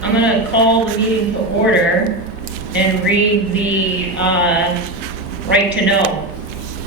I'm going to call the meeting to order and read the right to know.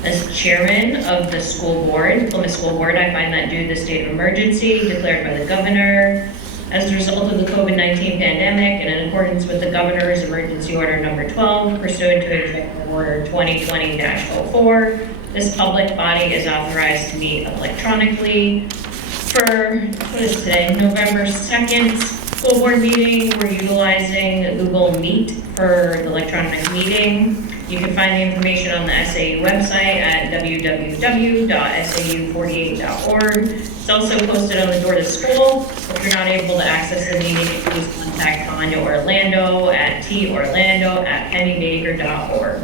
As chairman of the school board, Plymouth School Board, I find that due to the state of emergency declared by the governor as a result of the COVID-19 pandemic and in accordance with the governor's emergency order number 12 pursuant to executive order 2020-04, this public body is authorized to meet electronically. For, what is today, November 2nd school board meeting, we're utilizing Google Meet for the electronic meeting. You can find the information on the SAU website at www.sau48.org. It's also posted on the door to school. If you're not able to access the meeting, please contact Tanya Orlando at torlando@pennybaker.org.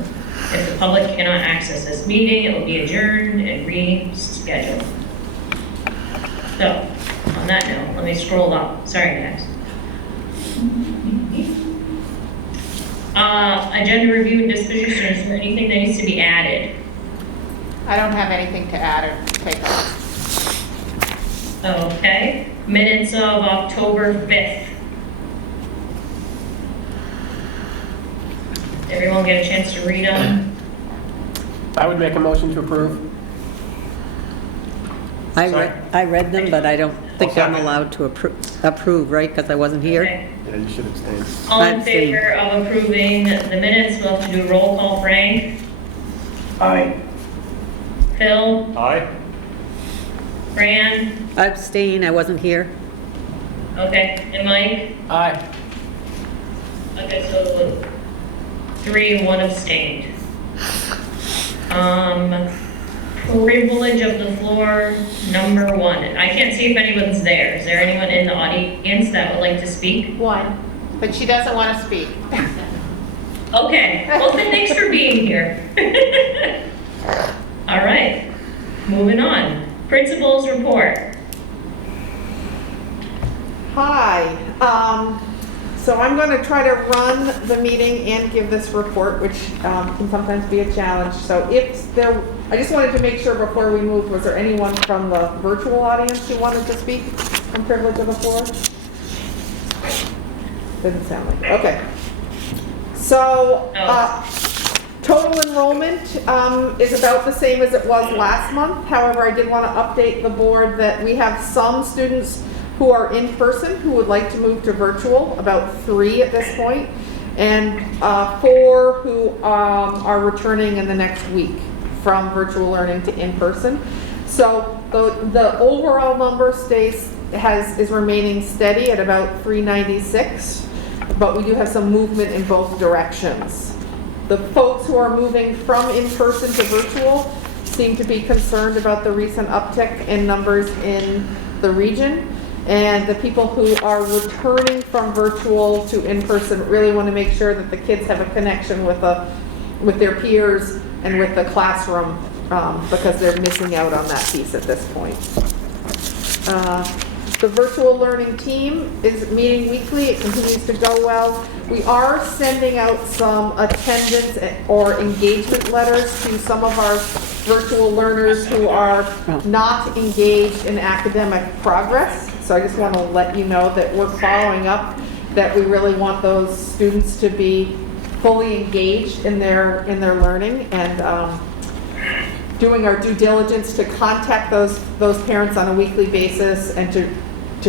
If the public cannot access this meeting, it will be adjourned and rescheduled. So, on that note, let me scroll up. Sorry, guys. Agenda review and disposition. Is there anything that needs to be added? I don't have anything to add or take off. Okay. Minutes of October 5th. Everyone get a chance to read them? I would make a motion to approve. I read them, but I don't think I'm allowed to approve, right? Because I wasn't here. Okay. Yeah, you should abstain. All in Abstain. favor of approving the minutes, we'll have to do a roll call. Frank? Aye. Phil? Aye. Fran? Abstain, I wasn't here. Okay. And Mike? Aye. Okay, so 3 and 1 abstained. Privilege of the floor, number 1. I can't see if anyone's there. Is there anyone in the audience that would like to speak? One, but she doesn't want to speak. Okay, well then thanks for being here. All right, moving on. Principals report. Hi. So I'm going to try to run the meeting and give this report, which can sometimes be a challenge. So I just wanted to make sure before we move, was there anyone from the virtual audience who wanted to speak on privilege of the floor? Didn't sound like it. Okay. So total enrollment is about the same as it was last month. However, I did want to update the board that we have some students who are in person who would like to move to virtual, about 3 at this point, and 4 who are returning in the next week from virtual learning to in person. So the overall number is remaining steady at about 396, but we do have some movement in both directions. The folks who are moving from in person to virtual seem to be concerned about the recent uptick in numbers in the region. And the people who are returning from virtual to in-person really want to make sure that the kids have a connection with their peers and with the classroom because they're missing out on that piece at this point. The virtual learning team is meeting weekly. It continues to go well. We are sending out some attendance or engagement letters to some of our virtual learners who are not engaged in academic progress. So I just want to let you know that we're following up, that we really want those students to be fully engaged in their learning, and doing our due diligence to contact those parents on a weekly basis and to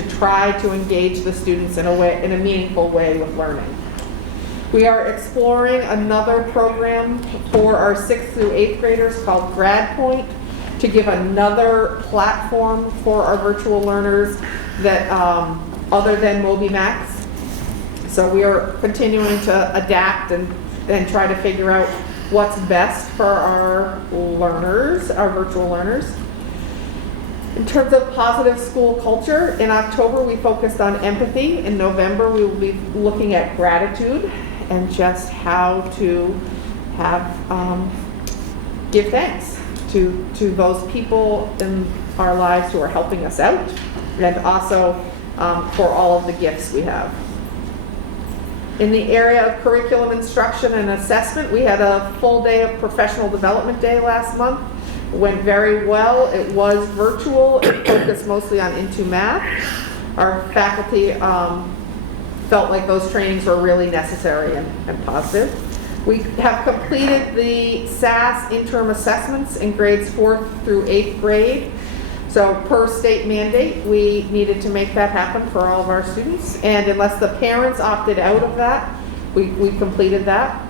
try to engage the students in a meaningful way with learning. We are exploring another program for our 6th through 8th graders called Grad Point, to give another platform for our virtual learners that other than MobiMax. So we are continuing to adapt and try to figure out what's best for our learners, our virtual learners. In terms of positive school culture, in October we focused on empathy. In November we will be looking at gratitude and just how to give thanks to those people in our lives who are helping us out, and also for all of the gifts we have. In the area of curriculum instruction and assessment, we had a full day of professional development day last month. It went very well. It was virtual. It focused mostly on Into Math. Our faculty felt like those trainings were really necessary and positive. We have completed the SAS interim assessments in grades 4th through 8th grade. So per state mandate, we needed to make that happen for all of our students. And unless the parents opted out of that, we completed that.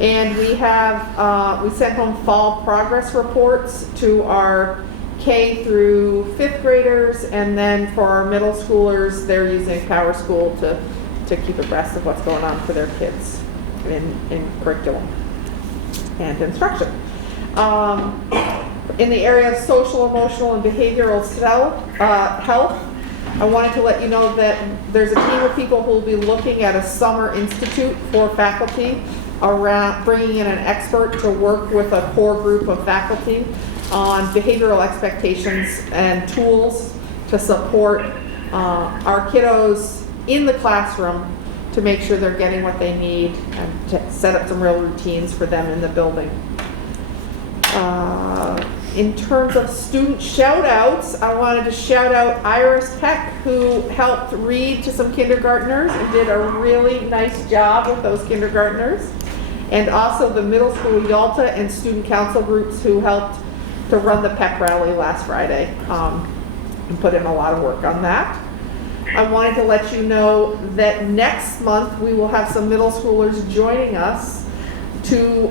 And we have, we sent home fall progress reports to our K through 5th graders, and then for our middle schoolers, they're using Power School to keep abreast of what's going on for their kids in curriculum and instruction. In the area of social, emotional, and behavioral health, I wanted to let you know that there's a team of people who will be looking at a summer institute for faculty around bringing in an expert to work with a core group of faculty on behavioral expectations and tools to support our kiddos in the classroom to make sure they're getting what they need and to set up some real routines for them in the building. In terms of student shout outs, I wanted to shout out Iris Peck, who helped read to some kindergartners and did a really nice job with those kindergartners. And also the middle school Yalta and student council groups who helped to run the pep rally last Friday and put in a lot of work on that. I wanted to let you know that next month we will have some middle schoolers joining us to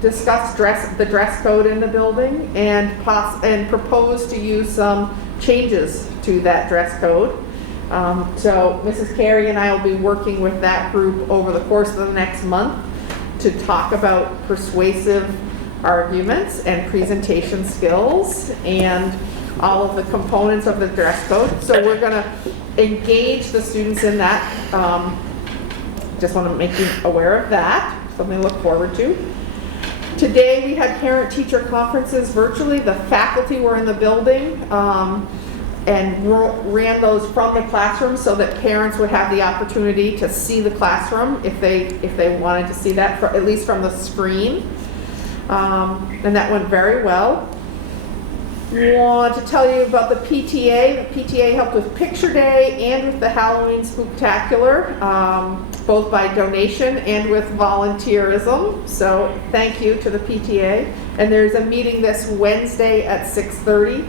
discuss the dress code in the building and propose to use some changes to that dress code. So Mrs. Carey and I will be working with that group over the course of the next month to talk about persuasive arguments and presentation skills and all of the components of the dress code. So we're going to engage the students in that. Just want to make you aware of that. Something to look forward to. Today we had parent-teacher conferences virtually. The faculty were in the building and ran those from the classroom so that parents would have the opportunity to see the classroom if they wanted to see that, at least from the screen. And that went very well. Want to tell you about the PTA. The PTA helped with Picture Day and with the Halloween Spooktacular, both by donation and with volunteerism. So thank you to the PTA. And there's a meeting this Wednesday at 6:30.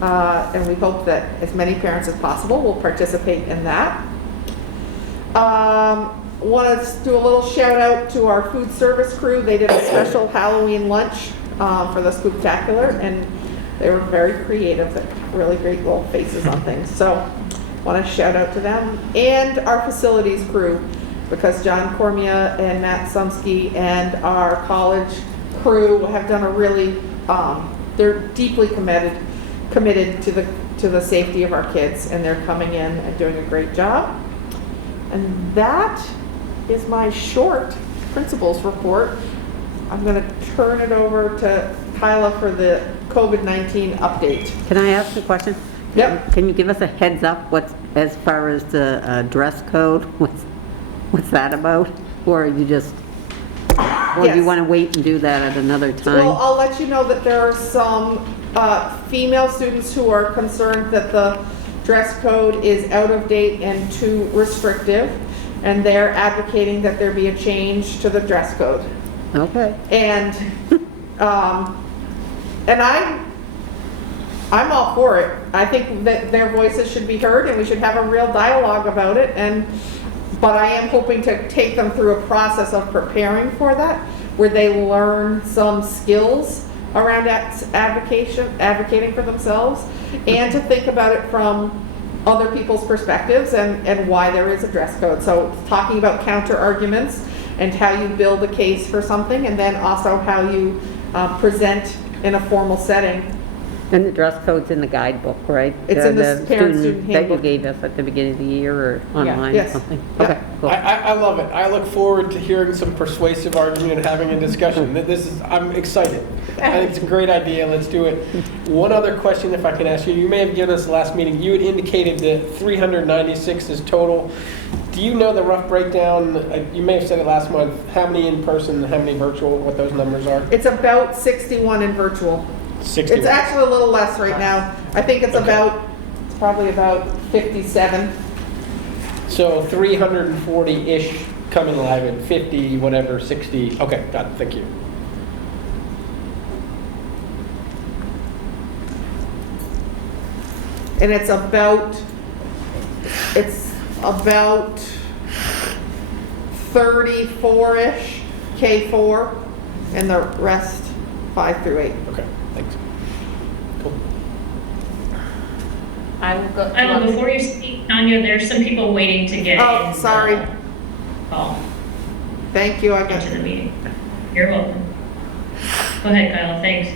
And we hope that as many parents as possible will participate in that. Want to do a little shout out to our food service crew. They did a special Halloween lunch for the Spooktacular, and they were very creative, really great little faces on things. So want to shout out to them. And our facilities crew, because John Cormia and Matt Sumsky and our college crew have done a really, they're deeply committed to the safety of our kids, and they're coming in and doing a great job. And that is my short principals report. I'm going to turn it over to Kyla for the COVID-19 update. Can I ask a question? Yep. Can you give us a heads up as far as the dress code? What's that about? Or you just, or do you Yes. want to wait and do that at another time? Well, I'll let you know that there are some female students who are concerned that the dress code is out of date and too restrictive, and they're advocating that there be a change to the dress code. Okay. And I'm all for it. I think that their voices should be heard, and we should have a real dialogue about it. But I am hoping to take them through a process of preparing for that, where they learn some skills around advocating for themselves, and to think about it from other people's perspectives and why there is a dress code. So talking about counter arguments and how you build a case for something, and then also how you present in a formal setting. And the dress code's in the guidebook, right? It's in the parent-student that you handbook. gave us at the beginning of the year or online or Yes. something? Yeah. Okay, cool. I love it. I look forward to hearing some persuasive argument and having a discussion. I'm excited. I think it's a great idea. Let's do it. One other question, if I can ask you. You may have given us the last meeting. You had indicated that 396 is total. Do you know the rough breakdown? You may have said it last month. How many in person, how many virtual, what those numbers are? It's about 61 in virtual. 60. It's actually a little less right now. I think it's Okay. it's probably about 57. So 340-ish coming live at 50, whatever, 60. Okay, got it, thank you. And it's about 34-ish K4, and the rest 5 through 8. Okay, thanks. Cool. I will go. Before you speak, Tanya, there's some people waiting to get Oh, in sorry. the call Thank you, I got into the you. meeting. You're welcome. Go ahead, Kyle, thanks.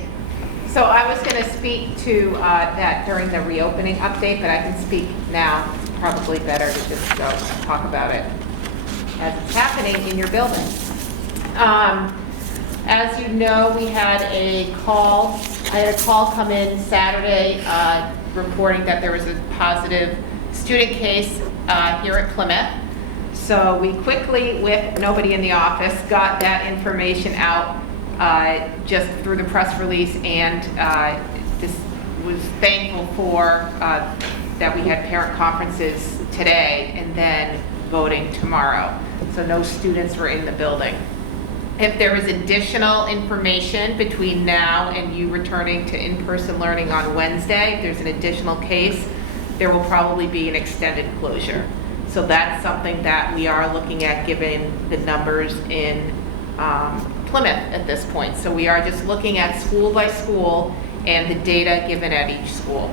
So I was going to speak to that during the reopening update, but I can speak now. It's probably better to just go talk about it as it's happening in your building. As you know, we had a call, I had a call come in Saturday reporting that there was a positive student case here at Plymouth. So we quickly, with nobody in the office, got that information out just through the press release, and just was thankful for that we had parent conferences today and then voting tomorrow. So no students were in the building. If there is additional information between now and you returning to in-person learning on Wednesday, if there's an additional case, there will probably be an extended closure. So that's something that we are looking at given the numbers in Plymouth at this point. So we are just looking at school by school and the data given at each school.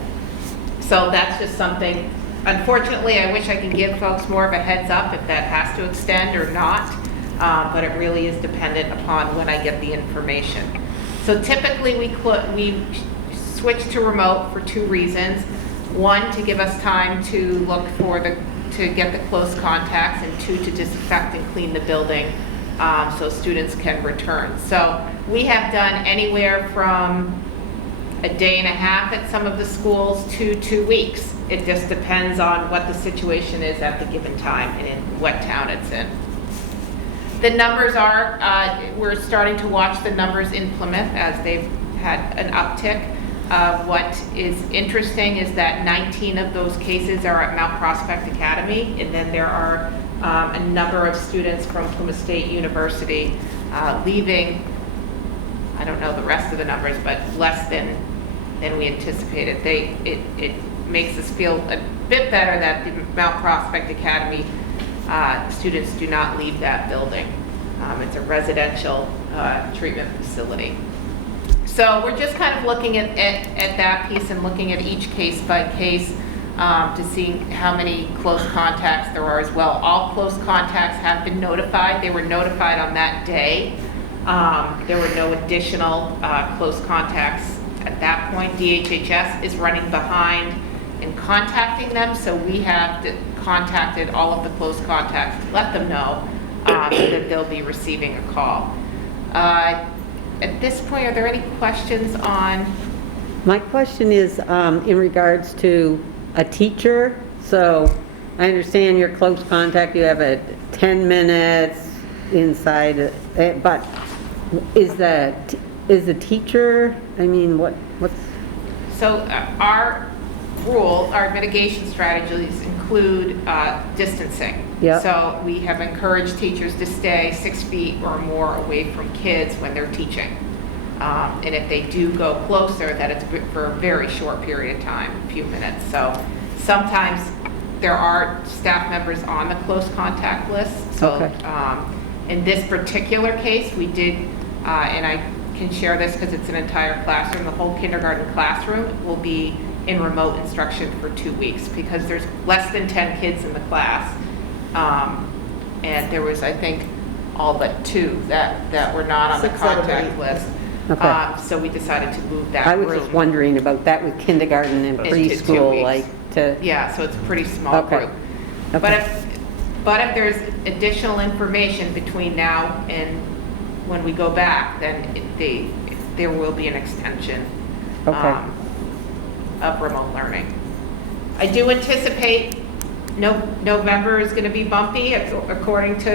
So that's just something, unfortunately, I wish I could give folks more of a heads up if that has to extend or not, but it really is dependent upon when I get the information. So typically we switch to remote for 2 reasons. One, to give us time to look for to get the close contacts, and 2, to disinfect and clean the building so students can return. So we have done anywhere from a day and a half at some of the schools to 2 weeks. It just depends on what the situation is at the given time and in what town it's in. The numbers are, we're starting to watch the numbers in Plymouth as they've had an uptick. What is interesting is that 19 of those cases are at Mount Prospect Academy, and then there are a number of students from Plymouth State University leaving. I don't know the rest of the numbers, but less than we anticipated. It makes us feel a bit better that the Mount Prospect Academy students do not leave that building. It's a residential treatment facility. So we're just kind of looking at that piece and looking at each case by case to see how many close contacts there are as well. All close contacts have been notified. They were notified on that day. There were no additional close contacts at that point. DHHS is running behind in contacting them, so we have contacted all of the close contacts to let them know that they'll be receiving a call. At this point, are there any questions on? My question is in regards to a teacher. So I understand your close contact, you have a 10 minutes inside, but is the teacher, I mean, what's? So our mitigation strategies include distancing. Yep. So we have encouraged teachers to stay 6 feet or more away from kids when they're teaching. And if they do go closer, that it's for a very short period of time, a few minutes. So sometimes there are staff members on the close contact list. So Okay. In this particular case, we did, and I can share this because it's an entire classroom, the whole kindergarten classroom will be in remote instruction for 2 weeks because there's less than 10 kids in the class. And there was, I think, all but 2 that were not on the 6 out of contact 8. list. Okay. So we decided to move that I was room. just wondering about that with kindergarten and Into 2 preschool, weeks. like to, Yeah, so it's a pretty small Okay. group. Okay. But if there's additional information between now and when we go back, then there will be an extension Okay. of remote learning. I do anticipate November is going to be bumpy according to,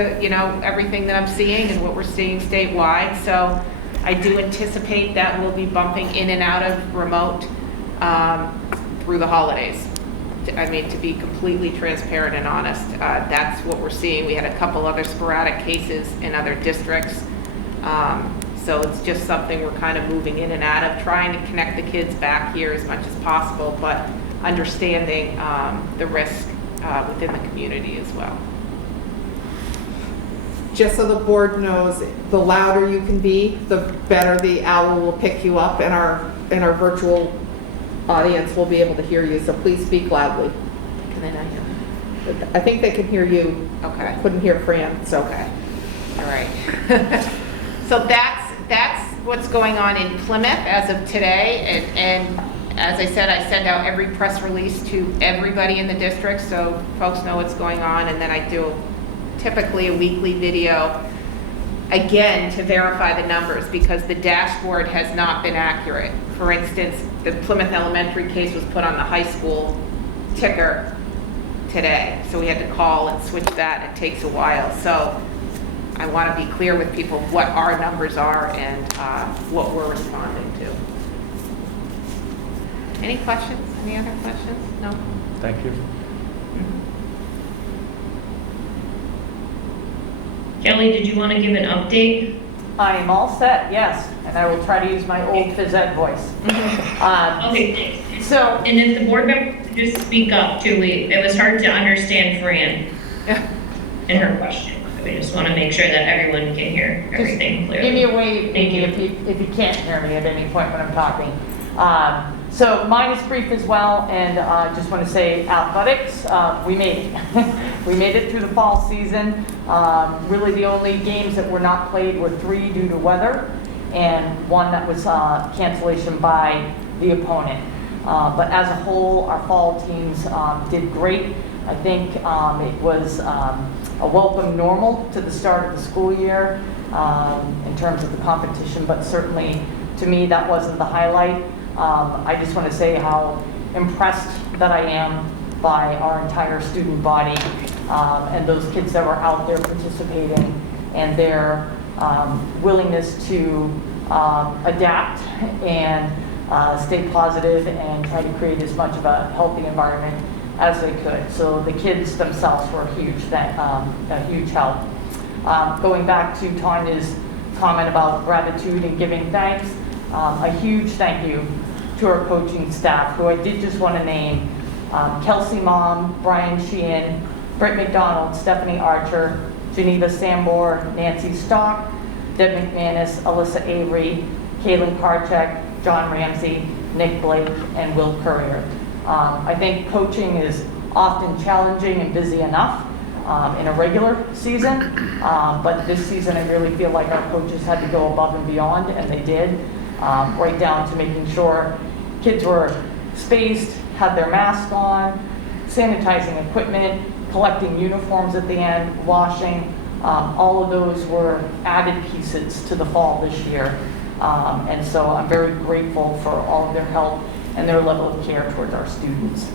everything that I'm seeing and what we're seeing statewide. So I do anticipate that we'll be bumping in and out of remote through the holidays. To be completely transparent and honest, that's what we're seeing. We had a couple other sporadic cases in other districts. So it's just something we're kind of moving in and out of, trying to connect the kids back here as much as possible, but understanding the risk within the community as well. Just so the board knows, the louder you can be, the better the owl will pick you up, and our virtual audience will be able to hear you, so please speak loudly. Can they not hear me? I think they can hear you. Okay. Couldn't hear Fran, so. Okay, all right. So that's what's going on in Plymouth as of today, and as I said, I send out every press release to everybody in the district so folks know what's going on, and then I do typically a weekly video, again, to verify the numbers, because the dashboard has not been accurate. For instance, the Plymouth Elementary case was put on the high school ticker today, so we had to call and switch that. It takes a while, so I want to be clear with people what our numbers are and what we're responding to. Any questions? Any other questions? No? Thank you. Kelly, did you want to give an update? I am all set, yes, and I will try to use my old phys ed voice. Okay, thanks. So, And if the board member could just speak up too, it was hard to understand Fran and her question. We just want to make sure that everyone can hear everything clearly. give me a wave Thank you. if you can't hear me at any point when I'm talking. So mine is brief as well, and just want to say athletics, we made it. We made it through the fall season. Really the only games that were not played were 3 due to weather, and 1 that was cancellation by the opponent. But as a whole, our fall teams did great. I think it was a welcome normal to the start of the school year in terms of the competition, but certainly to me that wasn't the highlight. I just want to say how impressed that I am by our entire student body and those kids that were out there participating, and their willingness to adapt and stay positive and try to create as much of a healthy environment as they could. So the kids themselves were a huge help. Going back to Tanya's comment about gratitude and giving thanks, a huge thank you to our coaching staff, who I did just want to name: Kelsey Mom, Brian Sheehan, Britt McDonald, Stephanie Archer, Geneva Sambor, Nancy Stock, Deb McManus, Alyssa Avery, Kaylin Karchek, John Ramsey, Nick Blake, and Will Courier. I think coaching is often challenging and busy enough in a regular season, but this season I really feel like our coaches had to go above and beyond, and they did, right down to making sure kids were spaced, had their mask on, sanitizing equipment, collecting uniforms at the end, washing. All of those were added pieces to the fall this year. And so I'm very grateful for all of their help and their level of care towards our students.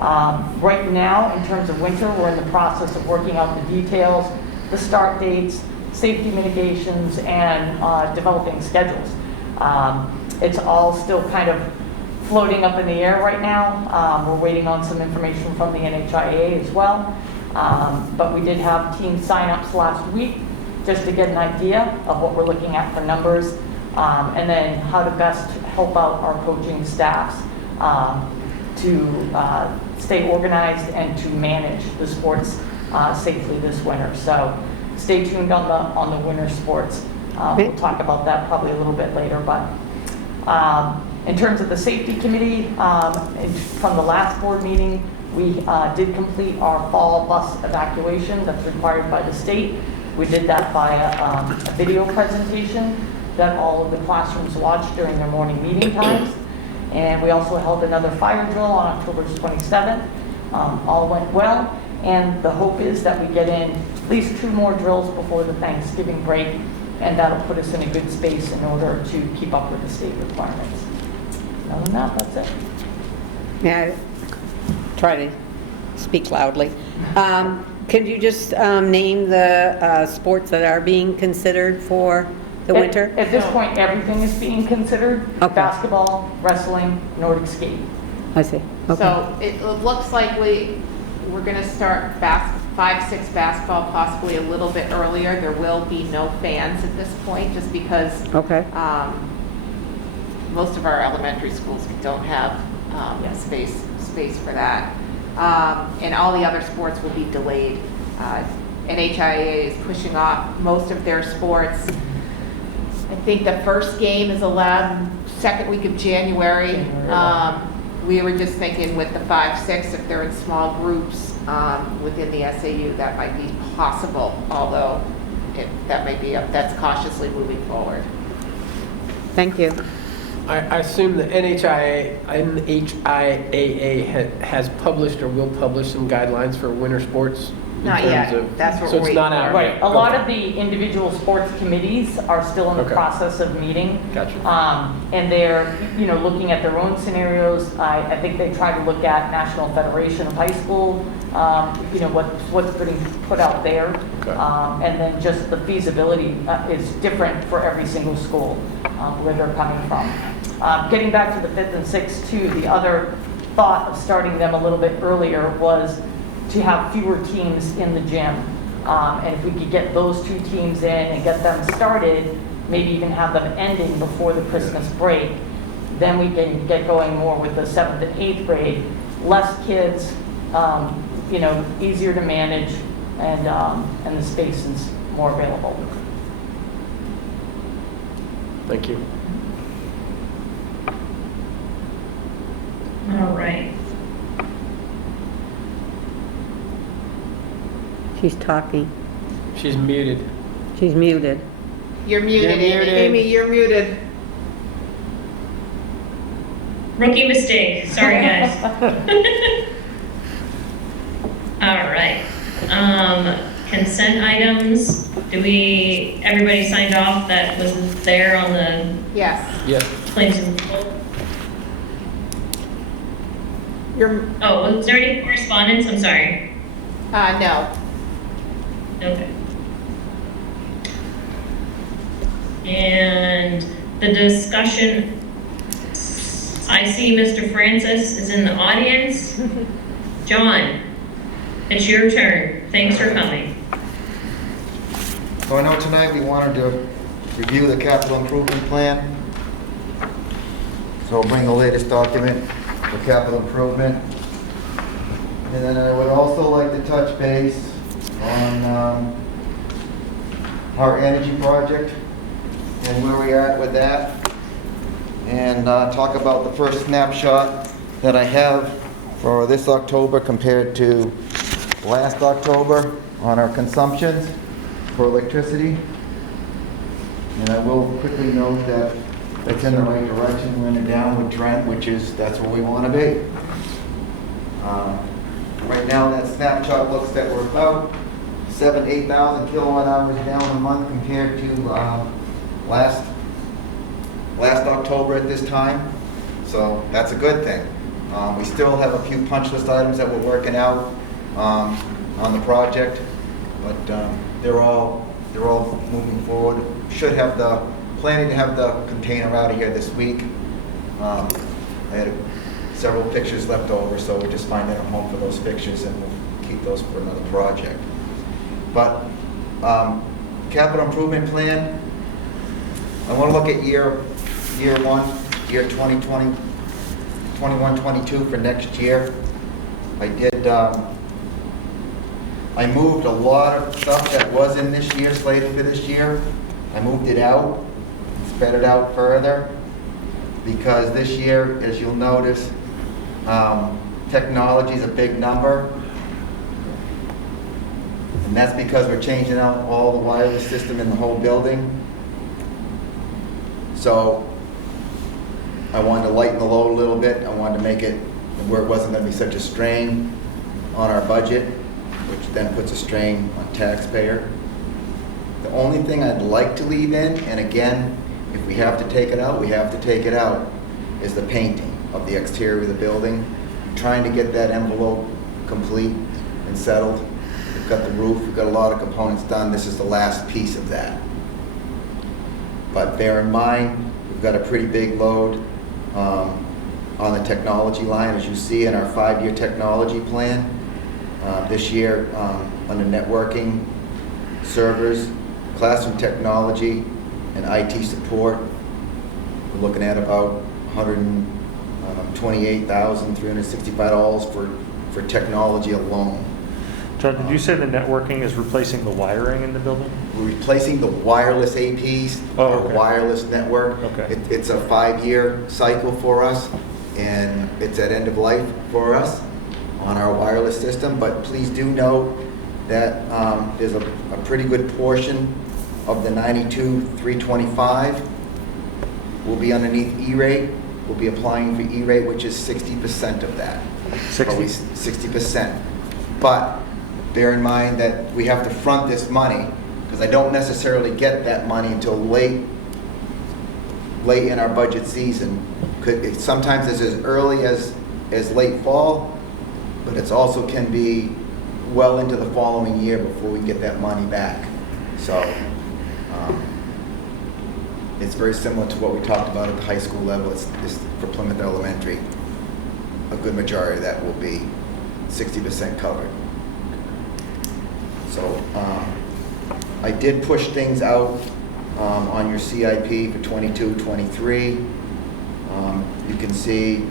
Right now, in terms of winter, we're in the process of working out the details, the start dates, safety mitigations, and developing schedules. It's all still kind of floating up in the air right now. We're waiting on some information from the NHIA as well. But we did have team signups last week just to get an idea of what we're looking at for numbers, and then how to best help out our coaching staffs to stay organized and to manage the sports safely this winter. So stay tuned on the winter sports. We'll talk about that probably a little bit later. But in terms of the safety committee, from the last board meeting, we did complete our fall bus evacuation that's required by the state. We did that via a video presentation that all of the classrooms watched during their morning meeting times. And we also held another fire drill on October 27th. All went well, and the hope is that we get in at least 2 more drills before the Thanksgiving break, and that'll put us in a good space in order to keep up with the state requirements. Other than that, that's it. May I try to speak loudly? Could you just name the sports that are being considered for the winter? At this point, everything is being considered. Okay. Basketball, wrestling, Nordic skate. I see. So it looks like we're gonna start 5-6 basketball possibly a little bit earlier. There will be no fans at this point, just because Okay. most of our elementary schools don't have space for that. And all the other sports will be delayed. NHIA is pushing off most of their sports. I think the first game is allowed second week of January. We were just thinking with the 5-6, if they're in small groups within the SAU, that might be possible, although that might be that's cautiously moving forward. Thank you. I assume the NHIAA has published or will publish some guidelines for winter sports? in Not terms yet. of- That's what So we're it's not waiting out for. yet? Right, a lot Okay. of the individual sports committees are still in the Okay. process of meeting. Gotcha. And they're, looking at their own scenarios. I think they try to look at National Federation of High School, what's getting put out there. Okay. And then just the feasibility is different for every single school, where they're coming from. Getting back to the 5th and 6th too, the other thought of starting them a little bit earlier was to have fewer teams in the gym. And if we could get those 2 teams in and get them started, maybe even have them ending before the Christmas break, then we can get going more with the 7th and 8th grade. Less kids, easier to manage, and the space is more available. Thank you. All right. She's talking. She's muted. She's muted. You're muted, You're muted. Amy, you're muted. Rookie mistake. Sorry, guys. All right. Consent items. Everybody signed off that was there on the Yes. Yes. claims and Oh, was there any correspondence? I'm sorry. No. Okay. And the discussion, I see Mr. Francis is in the audience. John, it's your turn. Thanks for coming. So I know tonight we wanted to review the capital improvement plan. So I'll bring the latest document for capital improvement. And then I would also like to touch base on our energy project and where we are at with that. And talk about the first snapshot that I have for this October compared to last October on our consumptions for electricity. And I will quickly note that it's in the right direction. We're in a downward trend, that's where we want to be. Right now, that snapshot looks that we're about 8,000 kilowatt hours down a month compared to last October at this time. So that's a good thing. We still have a few punch list items that we're working out on the project, but they're all moving forward. Planning to have the container out of here this week. I had several pictures left over, so we're just finding a home for those pictures, and we'll keep those for another project. But capital improvement plan, I want to look at year 1, year 2020, 21, 22 for next year. I moved a lot of stuff that was in this year, slated for this year. I moved it out, spread it out further, because this year, as you'll notice, technology is a big number. And that's because we're changing out all the wireless system in the whole building. So I wanted to lighten the load a little bit. I wanted to make it where it wasn't going to be such a strain on our budget, which then puts a strain on taxpayer. The only thing I'd like to leave in, and again, if we have to take it out, we have to take it out, is the painting of the exterior of the building. Trying to get that envelope complete and settled. We've got the roof, we've got a lot of components done. This is the last piece of that. But bear in mind, we've got a pretty big load on the technology line, as you see in our 5-year technology plan. This year, under networking, servers, classroom technology, and IT support, we're looking at about $128,365 for technology alone. John, did you say the networking is replacing the wiring in the building? We're replacing the wireless APs, Oh, our okay. wireless network. Okay. It's a 5-year cycle for us, and it's at end of life for us on our wireless system. But please do note that there's a pretty good portion of the 92,325 will be underneath E-rate. We'll be applying for E-rate, which is 60% of that. 60%. But bear in mind that we have to front this money, because I don't necessarily get that money until late in our budget season. Sometimes it's as early as late fall, but it's also can be well into the following year before we get that money back. So it's very similar to what we talked about at the high school level. It's for Plymouth Elementary. A good majority of that will be 60% covered. So I did push things out on your CIP for 22-23. You can see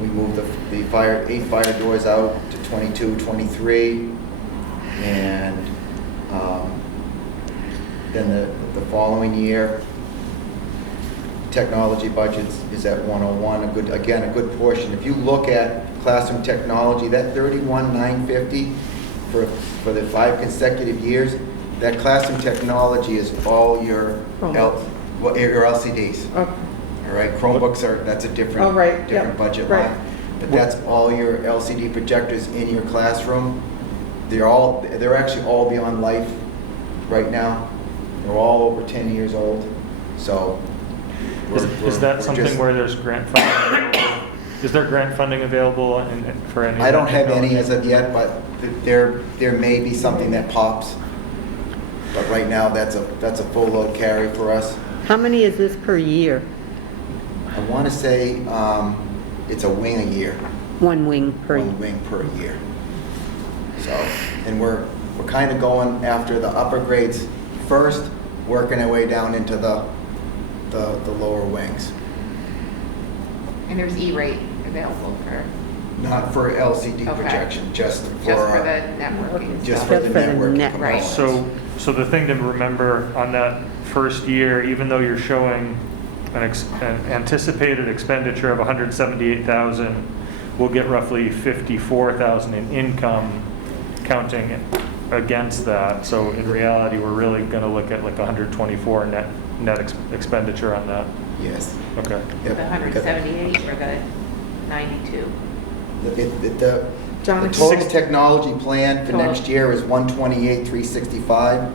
we moved the 8 fire doors out to 22-23, and then the following year, technology budgets is at 101. A good portion. If you look at classroom technology, that 31,950 for the 5 consecutive years, that classroom technology is all your LCDs. Okay. All right, Chromebooks that's a different, Oh, right, different yep, budget right. line. But that's all your LCD projectors in your classroom. They're actually all beyond life right now. They're all over 10 years old. So Is that something where there's grant funding available? Is there grant funding available for any? I don't have any as of yet, but there may be something that pops. But right now, that's a full load carry for us. How many is this per year? I want to say it's a wing a year. One wing per year? One wing per year. So, and we're kind of going after the upper grades first, working our way down into the lower wings. And there's E-rate available for, Not for LCD Okay. projection, just for just for the networking just stuff. for Just the for the network net, right. components. So the thing to remember on that first year, even though you're showing an anticipated expenditure of 178,000, we'll get roughly 54,000 in income counting against that. So in reality, we're really going to look at like 124 net expenditure on that. Yes. Okay. Yep. The 178 or the 92? The John, if you- total technology plan for next year is 128,365.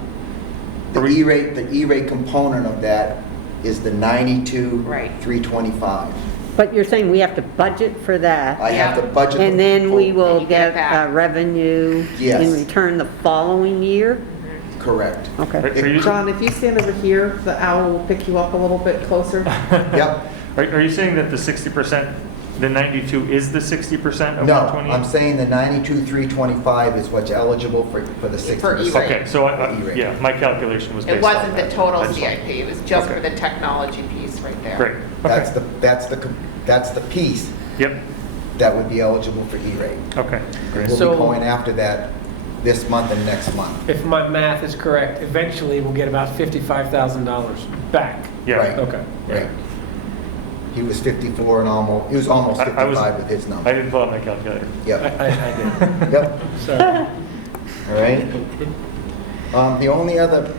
The Are we- E-rate component of that is the 92,325. But you're saying we have to budget for that, I have to Yeah. budget. and the then we full- will And you get it get back. revenue Yes. in return the following year? Correct. Okay. Are you, John, if you stand over here, the owl will pick you up a little bit closer. Yep. are you saying that the 60%, the 92 is the 60% of No, 128? I'm saying the 92,325 is what's eligible for the 60%. E-rate. Okay, so E-rate. yeah, my calculation was based It on wasn't the that. total I just- CIP, it was just Okay. for the technology piece right there. Great. That's Okay. that's the piece Yep. that would be eligible for E-rate. Okay. Great. So- We'll be going after that this month and next month. If my math is correct, eventually we'll get about $55,000 back. Yeah. Right. Okay. Right. He was 54 and he was almost I was- 55 with his I number. didn't pull out my calculator. Yep. I did. Yep. So, All right. The only other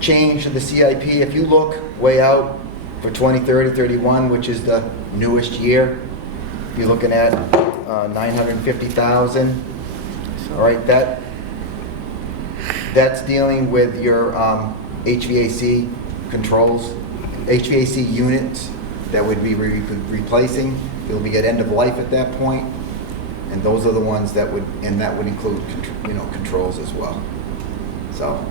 change to the CIP, if you look way out for 2030, 31, which is the newest year, you're looking at 950,000. All right, that's dealing with your HVAC controls, HVAC units that would be replacing. It'll be at end of life at that point, and those are the ones that would include controls as well. So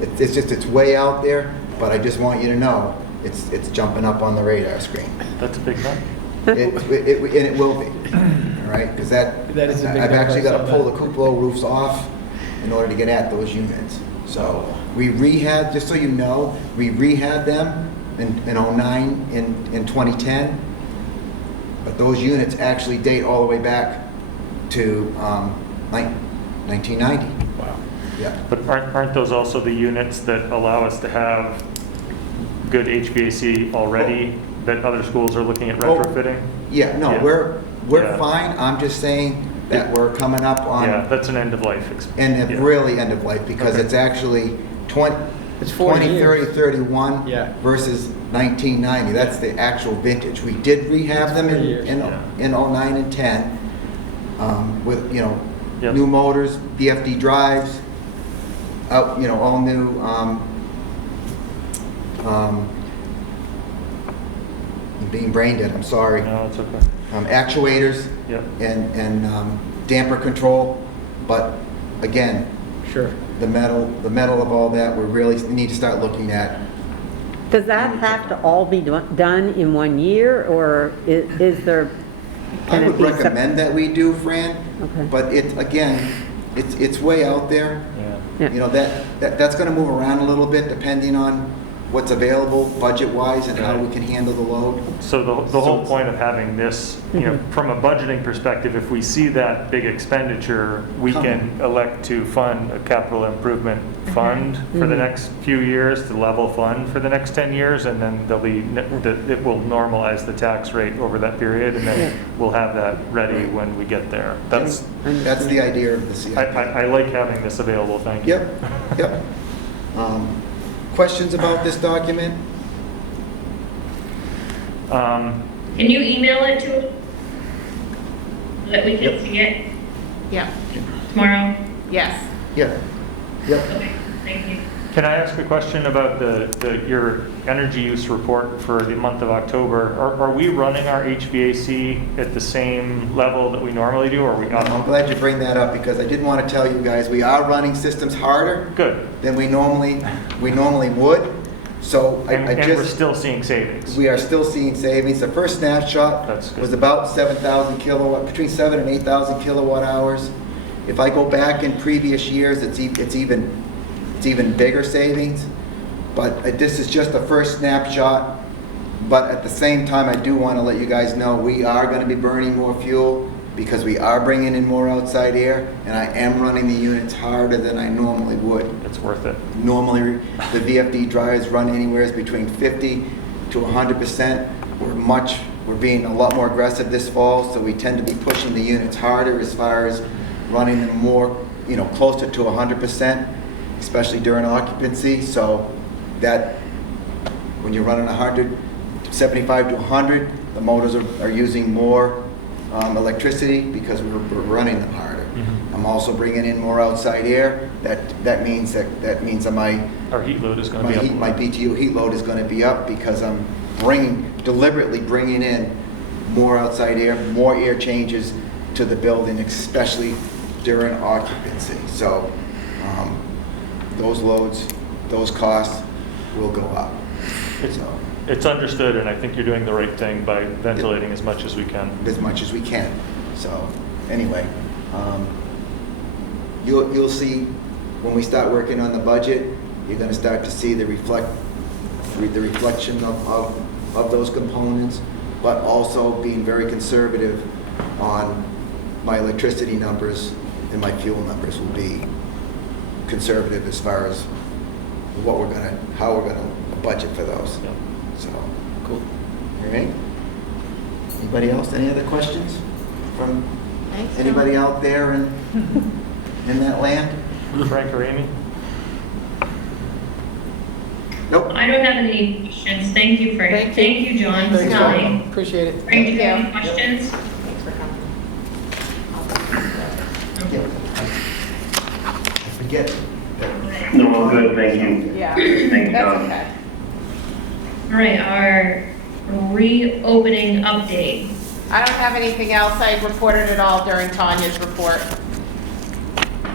it's way out there, but I just want you to know it's jumping up on the radar screen. That's a big one. And it will be, all right? Because That is a big I've actually got to difference. pull the cupola roofs off in order to get at those units. So we rehab, just so you know, we rehabbed them in '09, in 2010. But those units actually date all the way back to 1990. Wow. Yeah. But aren't those also the units that allow us to have good HVAC already that other schools are looking at retrofitting? Yeah, no, Yeah. we're Yeah. fine. I'm just saying that we're coming up Yeah, on that's an end of life. and Yeah. really end of life because Okay. it's actually 20, It's 40 20, 30, years. 31 Yeah. versus 1990. That's the actual vintage. We did rehab them 40 years. in Yeah. 09 and 10 with, Yep. new motors, BFD drives, out, all new, I'm being brain dead, I'm sorry. No, it's okay. Actuators Yep. and damper control, but again, Sure. the metal of all that, we really need to start looking at. Does that have to all be done in 1 year, or is there, I can it would be? recommend that we do, Fran, Okay. but it's way out there. Yeah. Yeah. That's gonna move around a little bit depending on what's available budget-wise and how we can handle the load. So the whole point of having this, from a budgeting perspective, if we see that big expenditure, we can elect to fund a capital improvement fund for the next few years, to level fund for the next 10 years, and then it will normalize the tax rate over that period, and then we'll have that ready when we get there. That's, That's the idea of the CIP. I like having this available, thank you. Yep. Questions about this document? Can you email it to us? So that we can Yep. see it Yeah, tomorrow? yes. Yep. Okay, thank you. Can I ask a question about your energy use report for the month of October? Are we running our HVAC at the same level that we normally do, or are we I'm up? glad you bring that up because I did want to tell you guys, we are running systems harder Good. than we normally would. So I And we're just, still seeing savings. we are still seeing savings. The first snapshot That's good. was about 7,000 kilowatt, between 7 and 8,000 kilowatt hours. If I go back in previous years, it's even bigger savings. But this is just the first snapshot. But at the same time, I do want to let you guys know, we are going to be burning more fuel because we are bringing in more outside air, and I am running the units harder than I normally would. It's worth it. Normally, the VFD dryers run anywhere between 50 to 100%. We're being a lot more aggressive this fall, so we tend to be pushing the units harder as far as running them more, closer to 100%, especially during occupancy. So that, when you're running 75 to 100, the motors are using more electricity because we're running them harder. I'm also bringing in more outside air. That means my Our heat load is going to be up. my BTU heat load is going to be up because I'm deliberately bringing in more outside air, more air changes to the building, especially during occupancy. So those loads, those costs will go up. It's understood, and I think you're doing the right thing by ventilating as much as we can. As much as we can. So anyway, you'll see when we start working on the budget, you're going to start to see the reflection of those components, but also being very conservative on my electricity numbers and my fuel numbers will be conservative as far as how we're gonna budget for those. Yeah. So, cool. All right. Anybody else? Any other questions from Thanks. anybody out there in that land? Frank or Amy? Nope. I don't have any questions. Thank you, Frank. Thank you. Thank you, John. Thanks, No. John. Appreciate it. Frank, do you have Thank any questions? Thanks for coming. Yeah. I forget. No, all good, thank you. Yeah, Thank you, that's John. okay. All right, our reopening update. I don't have anything else. I reported it all during Tanya's report.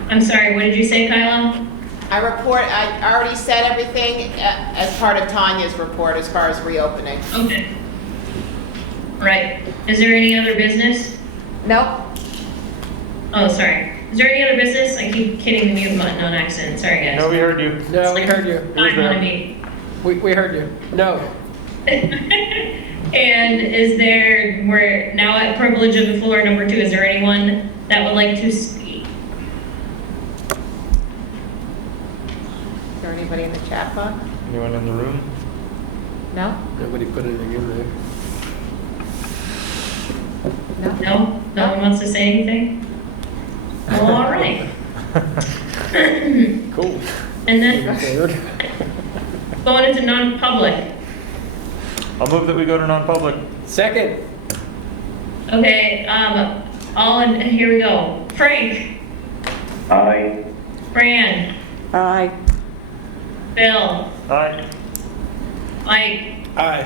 I'm sorry, what did you say, Kyla? I already said everything as part of Tanya's report as far as reopening. Okay. Right. Is there any other business? No? Oh, sorry. Is there any other business? I keep hitting the mute button on accident. Sorry, guys. No, we heard you. No, we heard you. Time on a meeting. We heard you. No. And is there, we're now at privilege of the floor, number 2. Is there anyone that would like to speak? Is there anybody in the chat box? Anyone in the room? No? Nobody put anything in there. No? No? No one wants to say anything? Well, all right. Cool. And then Forward. going into non-public. I'll move that we go to non-public. Second. Okay, here we go. Frank, Aye. Fran, Aye. Bill, Aye. Mike, Aye.